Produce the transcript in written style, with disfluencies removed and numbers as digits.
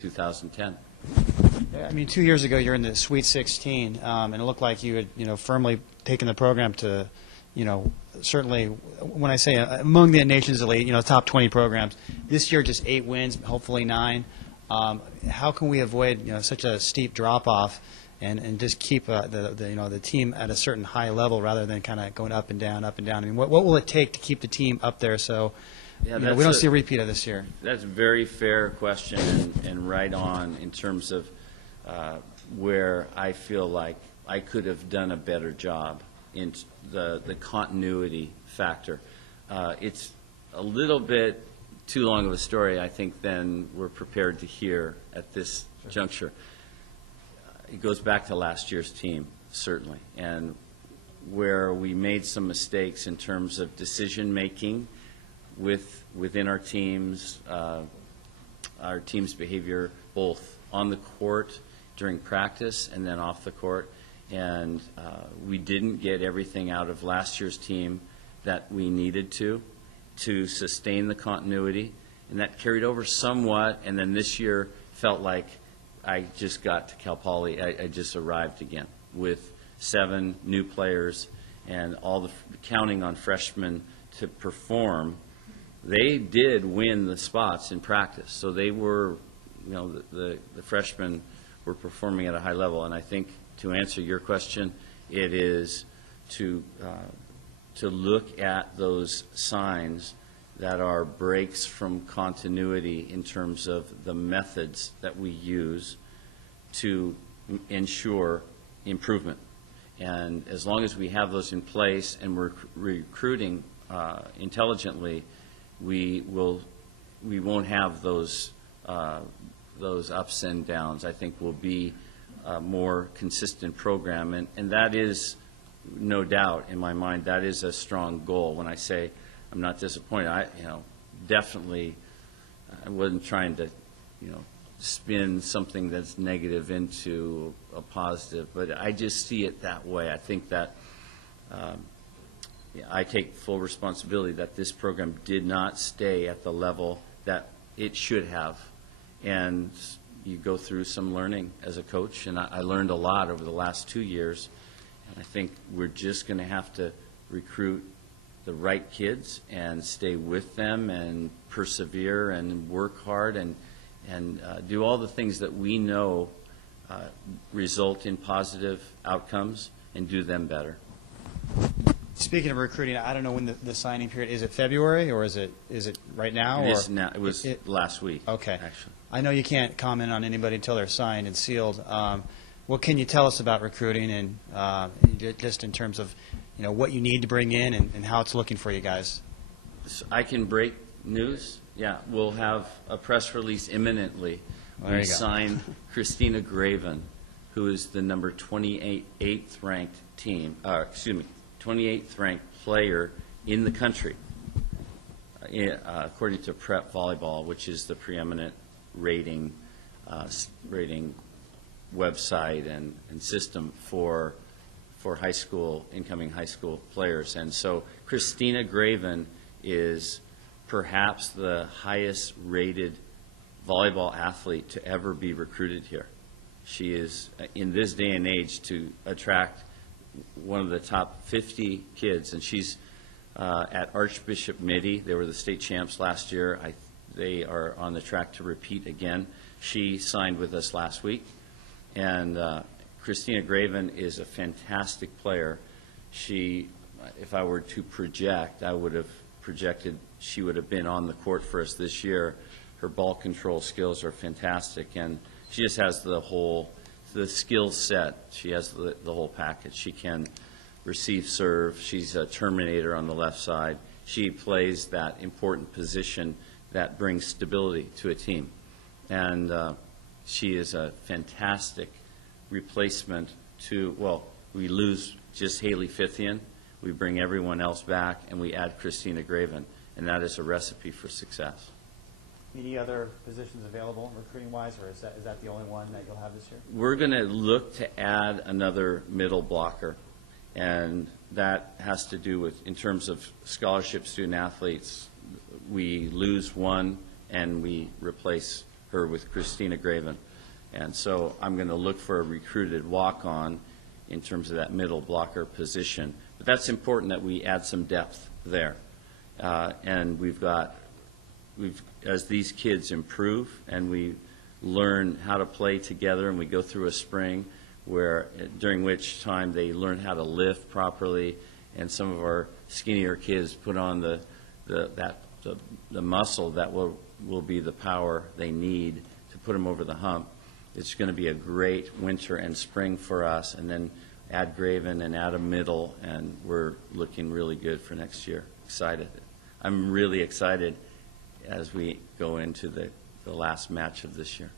2010. Yeah, I mean, 2 years ago, you're in the Sweet 16, and it looked like you had, firmly taken the program to, certainly, when I say among the nation's elite, top 20 programs. This year, just 8 wins, hopefully 9. How can we avoid, such a steep drop-off and just keep the team at a certain high level rather than kind of going up and down, up and down? I mean, what will it take to keep the team up there so we don't see a repeat of this year? That's a very fair question and right on in terms of where I feel like I could have done a better job in the continuity factor. It's a little bit too long of a story, I think, than we're prepared to hear at this juncture. It goes back to last year's team, certainly, and where we made some mistakes in terms of decision-making within our team's behavior, both on the court during practice and then off the court. And we didn't get everything out of last year's team that we needed to sustain the continuity. And that carried over somewhat. And then this year felt like I just got to Cal Poly. I just arrived again with 7 new players and all the counting on freshmen to perform. They did win the spots in practice. So they were, the freshmen were performing at a high level. And I think to answer your question, it is to look at those signs that are breaks from continuity in terms of the methods that we use to ensure improvement. And as long as we have those in place and we're recruiting intelligently, we won't have those ups and downs. I think we'll be a more consistent program, and that is, no doubt in my mind, that is a strong goal. When I say I'm not disappointed, definitely I wasn't trying to, spin something that's negative into a positive, but I just see it that way. I think that I take full responsibility that this program did not stay at the level that it should have. And you go through some learning as a coach, and I learned a lot over the last 2 years. And I think we're just going to have to recruit the right kids and stay with them and persevere and work hard and do all the things that we know result in positive outcomes and do them better. Speaking of recruiting, I don't know when the signing period is. It February or is it right now? It is now. It was last week. Okay. Actually, I know you can't comment on anybody until they're signed and sealed. What can you tell us about recruiting and just in terms of what you need to bring in and how it's looking for you guys? So I can break news. Yeah, we'll have a press release imminently. We signed Christina Graven, who is the number 28th ranked 28th ranked player in the country, according to Prep Volleyball, which is the preeminent rating website and system for incoming high school players. And so Christina Graven is perhaps the highest rated volleyball athlete to ever be recruited here. She is, in this day and age, to attract one of the top 50 kids, and she's at Archbishop Mitty. They were the state champs last year. They are on the track to repeat again. She signed with us last week, and Christina Graven is a fantastic player. She, if I were to project, I would have projected she would have been on the court for us this year. Her ball control skills are fantastic, and she just has the skill set. She has the whole package. She can receive serve. She's a terminator on the left side. She plays that important position that brings stability to a team. And she is a fantastic replacement to, well, we lose just Haley Fithian. We bring everyone else back, and we add Christina Graven, and that is a recipe for success. Any other positions available recruiting-wise, or is that the only one that you'll have this year? We're going to look to add another middle blocker, and that has to do with, in terms of scholarship student athletes, we lose one and we replace her with Christina Graven. And so I'm going to look for a recruited walk-on in terms of that middle blocker position. But that's important that we add some depth there. And as these kids improve and we learn how to play together and we go through a spring during which time they learn how to lift properly, and some of our skinnier kids put on the muscle that will be the power they need to put them over the hump. It's going to be a great winter and spring for us, and then add Graven and add a middle, and we're looking really good for next year. Excited. I'm really excited as we go into the last match of this year.